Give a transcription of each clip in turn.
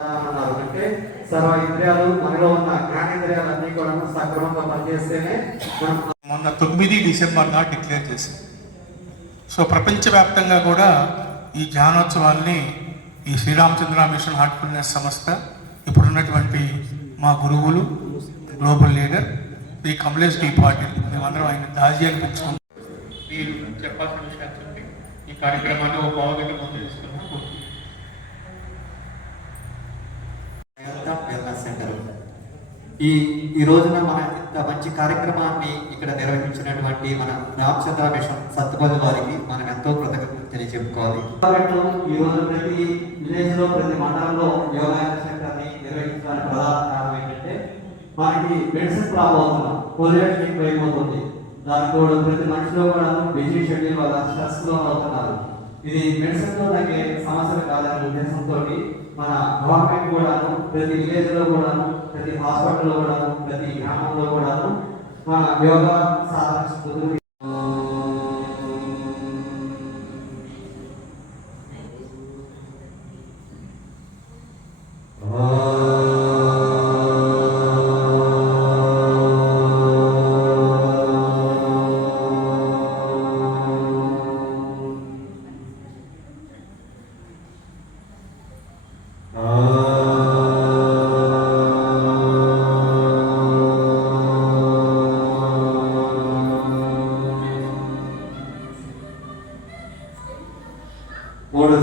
అన్నారు అంటే సర్వ ఇంద్రియాలు మనలో ఉన్న జ్ఞానేంద్రియాలన్నీ కూడా సక్రమంగా పనిచేస్తేనే మనం మొన్న తొమ్మిది డిసెంబర్గా డిక్లేర్ చేసింది సో ప్రపంచవ్యాప్తంగా కూడా ఈ ధ్యానోత్సవాల్ని ఈ శ్రీరామచంద్ర మిషన్ హార్ట్ఫుల్నెస్ సంస్థ ఇప్పుడున్నటువంటి మా గురువులు global leader Shri Kamlesh D Patil మేమందరం ఆయన దాజీ అని పిలుచుకుంటాం. మీరు చెప్పాల్సిన విషయాలు చెప్పి ఈ కార్యక్రమాన్ని ఒక భాగంగా ముందు తీసుకున్నాం. సెంటర్ ఈ ఈ రోజున మన ఇంత మంచి కార్యక్రమాన్ని ఇక్కడ నిర్వహించినటువంటి మన రామచంద్ర మిషన్ సత్తుపల్లి వారికి మనం ఎంతో కృతజ్ఞతలు తెలియజెప్పుకోవాలి. ఈ రోజు ప్రతి విలేజ్లో ప్రతి మండలంలో యోగా సెంటర్ని నిర్వహించడానికి ప్రధాన కారణం ఏంటంటే మనకి మెడిసిన్ ప్రాబ్లం అవుతున్నాం పొల్యూషన్ ఎక్కువ అయిపోతుంది. దానికి కూడా ప్రతి మనిషిలో కూడా బిజీ షెడ్యూల్ వల్ల స్ట్రెస్లో అవుతున్నారు. ఇది మెడిసిన్తో తగ్గే సమస్యలు కాదనే ఉద్దేశంతో మన గవర్నమెంట్ కూడాను ప్రతి విలేజ్లో కూడాను ప్రతి హాస్పిటల్లో కూడాను ప్రతి గ్రామంలో కూడాను మన యోగా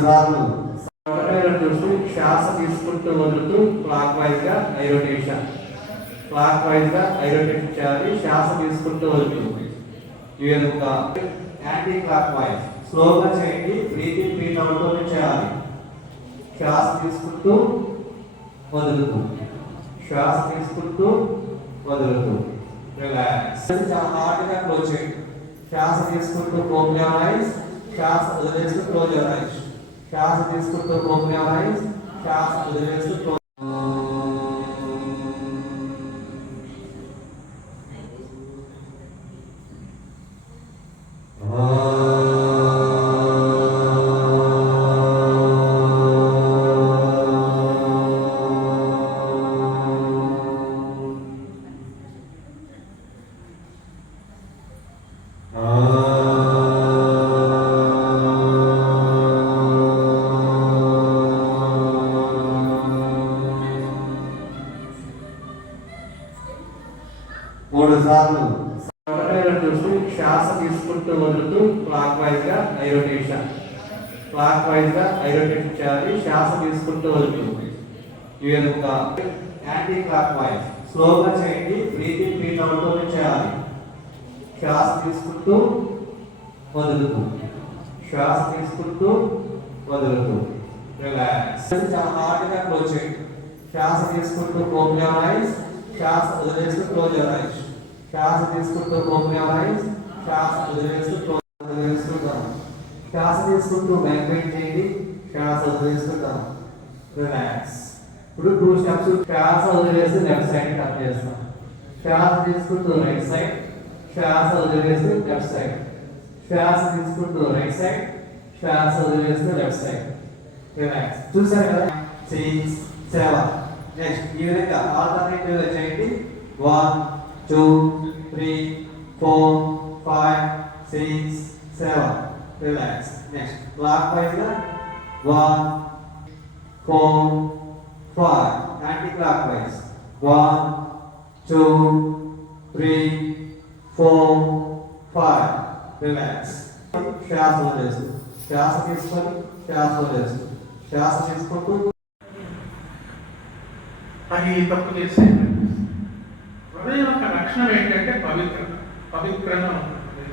మూడు సార్లు చూస్తూ శ్వాస తీసుకుంటూ వదులుతూ క్లాక్ వైజ్గా ఐరోటేషన్ క్లాక్ వైజ్గా ఐరోటేషన్ చేయాలి శ్వాస తీసుకుంటూ వదులుతుంది ఈ విధంగా యాంటీ క్లాక్ వైజ్ స్లోగా చేయండి బ్రీత్ ఇన్ బ్రీత్ చేయాలి. శ్వాస తీసుకుంటూ వదులుతూ. శ్వాస తీసుకుంటూ వదులుతూ. రిలాక్స్ చాలా హార్డ్గా క్లోజ్ చేయండి. శ్వాస తీసుకుంటూ ఓపెన్ యువర్ శ్వాస వదిలేస్తూ క్లోజ్ అవ్వాలి ఐస్ శ్వాస తీసుకుంటూ ఓపెన్ యువర్ ఐస్ మూడు సార్లు చూస్తూ శ్వాస తీసుకుంటూ వదులుతూ క్లాక్ వైజ్గా ఐరోటేషన్. క్లాక్ వైజ్గా ఐరోటేషన్ చేయాలి శ్వాస తీసుకుంటూ వదులుతుంది. ఇవి ఒక యాంటీ క్లాక్ వైజ్ స్లోగా చేయండి బ్రీతింగ్ ఇన్ బ్రీత్ చేయాలి. శ్వాస తీసుకుంటూ వదులుతూ శ్వాస తీసుకుంటూ వదులుతూ రిలాక్స్. చాలా హార్డ్గా క్లోజ్ చేయండి. శ్వాస తీసుకుంటూ ఓపెన్ యువర్ ఐస్ శ్వాస వదిలేస్తూ క్లోజ్ యువర్ ఐస్ శ్వాస తీసుకుంటూ ఓపెన్ యువర్ ఐస్ శ్వాస వదిలేస్తూ క్లోజ్ వదిలేస్తూ down. శ్వాస తీసుకుంటూ బ్యాక్ బెండ్ చేయండి శ్వాస వదిలేస్తూ down. రిలాక్స్ ఇప్పుడు టూ స్టెప్స్ శ్వాస వదిలేసి లెఫ్ట్ సైడ్ టర్న్ చేస్తాం శ్వాస తీసుకుంటూ రైట్ సైడ్ శ్వాస వదిలేసి లెఫ్ట్ సైడ్ శ్వాస తీసుకుంటూ రైట్ సైడ్ శ్వాస వదిలేసి లెఫ్ట్ సైడ్ రిలాక్స్ చూసారు కదా సిక్స్ సెవెన్ నెక్స్ట్ ఈ విధంగా ఆల్టర్నేటివ్ చేయండి. One two three four five six seven relax next clock వైజ్గా one four five anticlockwise one two three four five relax శ్వాస వదిలేస్తూ శ్వాస తీసుకొని శ్వాస వదిలేస్తూ శ్వాస తీసుకుంటూ అది తప్పు చేసే హృదయం యొక్క లక్షణం ఏంటంటే పవిత్రత పవిత్రంగా ఉంటుంది.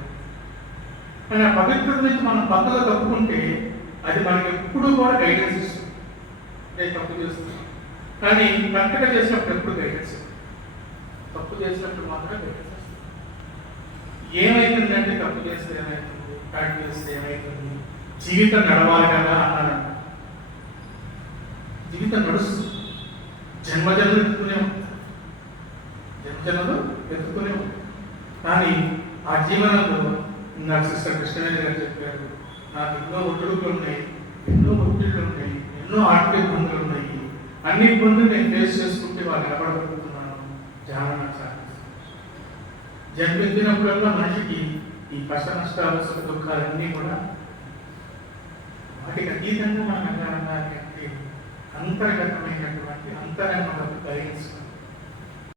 కానీ ఆ పవిత్రత నుంచి మనం పక్కగా తప్పుకుంటే అది మనకి ఎప్పుడూ కూడా గైడెన్స్ ఇస్తుంది. నేను తప్పు చేస్తున్నాను కానీ కరెక్ట్గా చేసినప్పుడు ఎప్పుడు గైడెన్స్ తప్పు చేసినప్పుడు మాత్రమే గైడెన్స్ ఏమైతుందంటే తప్పు చేస్తే ఏమైతుంది? కరెక్ట్ చేస్తే ఏమైతుంది? జీవితం నడవాలి కదా అన్నారంట. జీవితం నడుస్తుంది. జన్మజన్మలు ఎత్తుకునేవు జన్మజన్మలు ఎత్తుకునేవు కానీ ఆ జీవనంలో నాకు సిస్టర్ కృష్ణవేణి గారు చెప్పారు నాకు ఎన్నో ఒత్తిడులు ఉన్నాయి ఎన్నో ఒత్తిళ్ళు ఉన్నాయి ఎన్నో ఆర్థిక ఇబ్బందులు ఉన్నాయి అన్ని ఇబ్బందులు నేను ఫేస్ చేసుకుంటే వాళ్ళు నిలబడగలుగుతున్నాను ధ్యానం జన్మెత్తినప్పుడల్లా మనిషికి ఈ కష్ట నష్టాలు సుఖ దుఃఖాలన్నీ కూడా వాటికి అతీతంగా మన నగరంగా అంతర్గతమైనటువంటి అంతరంగంలో ధరించుకుని